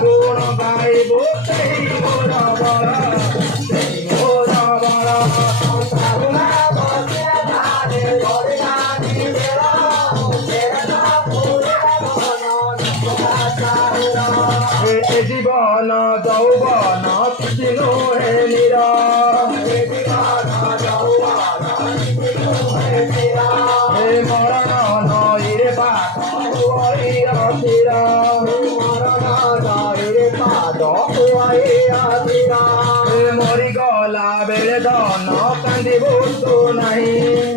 गुण गाइबो तेरी मोर बड़ तेरी मोर बड़ जीवन यौवन किसी नुहे निरा मरण नईरे पाद मरीगला बेले धन कांदिबो तो नहीं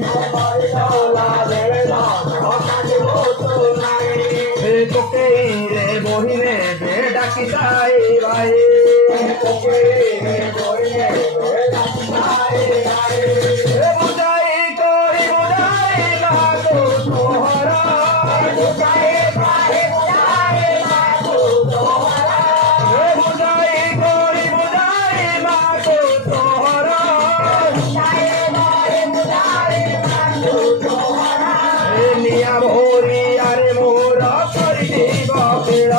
कोकेरे बहिने बे डाकी जाए भाई बुझाई करी बुझाई लागो तोहरा बुझाई करी बुझाई लागो तोहरा निया भोरी अरे मोर करी दीब पेड़